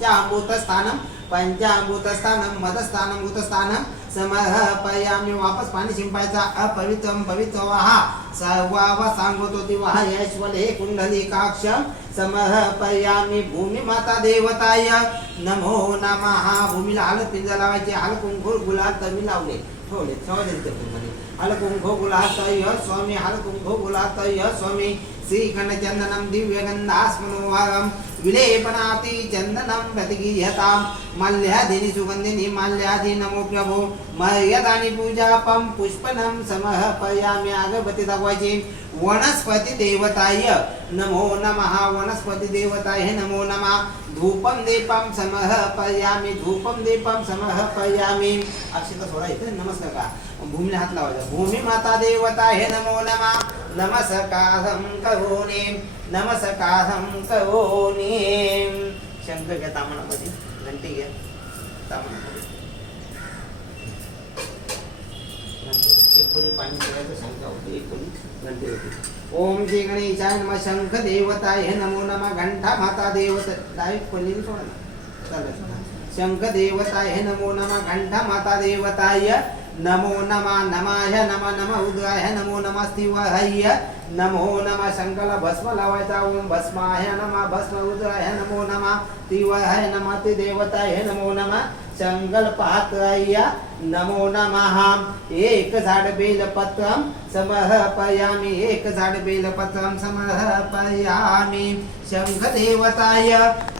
पंचामृतस्थानम पंचामृतस्थानम मदस्थानम उतस्थानम समर्पयामि। वापस पाणी शिंपायचा। अपवित्रम पवित्र वहा सर्वाव सांगोतो वहा यश्वले कुंडलिकाक्ष समर्पयामि। भूमी माता देवताय नमो नमः। भूमीला हळद पिंजर लावायचे। हळद कुंकू गुलाल तमी लावले ठेवले हळद कुंकू गुलाल तय स्वामी हळद कुंकू गुलाल तय स्वामी। श्रीखंडचंदनम दिव्यगंधास्मनोहारम विलेपनाति चंदनम प्रतिगीयताम माल्यादीनि सुगंधिनी माल्यादि नमो प्रभो। मर्यादानि पूजापम पुष्पनम समर्पयामि। अगरबत्ती दाखवायची। वनस्पति देवताय नमो नमः। वनस्पति देवताय नमो नमः। धूपम दीपम समर्पयामि। धूपम दीपम समर्पयामि। अक्षता सोडायचं। नमस्कार का भूमीला हात लावायचा। भूमी माता देवताय नमो नमः। नमस्कारं करोमि नमस्कारं करोमि। शंकर घ्या तामणामध्ये घंटी घ्या तामणामध्ये एक पोळी पाणी ठेवायचं शंका होती एक पोळी घंटी होती। ओम श्री गणेशाय नमः। शंख देवताय नमो नमः। घंटा माता देवता डायरेक्ट पोळी सोडा ना चालेल। शंख देवताय नमो नमः। घंटा माता देवताय नमो नमः। नमाय नमः नमः उदराय नमो नमः। स्थिवहय नमो नमः। शंकरला भस्म लावायचा। ओम भस्माय नमः। भस्म उदराय नमो नमः। स्थिवहय नमः। ते देवताय नमो नमः। संकल्पात्रय नमो नमः। एक झाड बेलपत्रम समर्पयामि। एक झाड बेलपत्रम समर्पयामि। शंख देवताय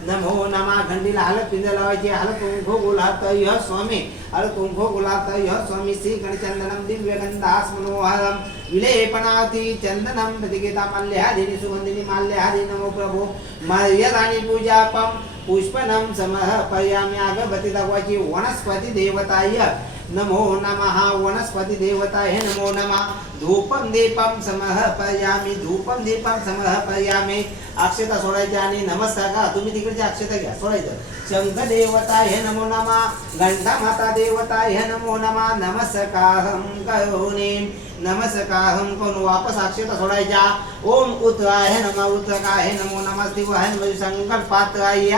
नमो नमः। घंटीला हळद पिंजर लावायची। हळद कुंकू गुलाल तय स्वामी हळद कुंकू गुलाल तय स्वामी। श्रीखंडचंदनम दिव्यगंधास्मनोहारम विलेपनाति चंदनम प्रतिगीता माल्यादीनि सुगंधिनी माल्यादि नमो प्रभो। मर्यादानि पूजापम पुष्पनम समर्पयामि। अगरबत्ती दाखवायची। वनस्पति देवताय नमो नमः। वनस्पति देवताय नमो नमः। धूपम दीपम समर्पयामि। धूपम दीपम समर्पयामि। अक्षता सोडायच्या आणि नमस्कार का तुम्ही तिकडची अक्षता घ्या सोडायचं। शंख देवताय नमो नमः। घंटा माता देवताय नमो नमः। नमस्कारं करोमि नमस्कारं करून वापस अक्षता सोडायच्या। ओम उत्तराय नमः। उत्तराय नमो नमः। शिवाय संकल्पात्राय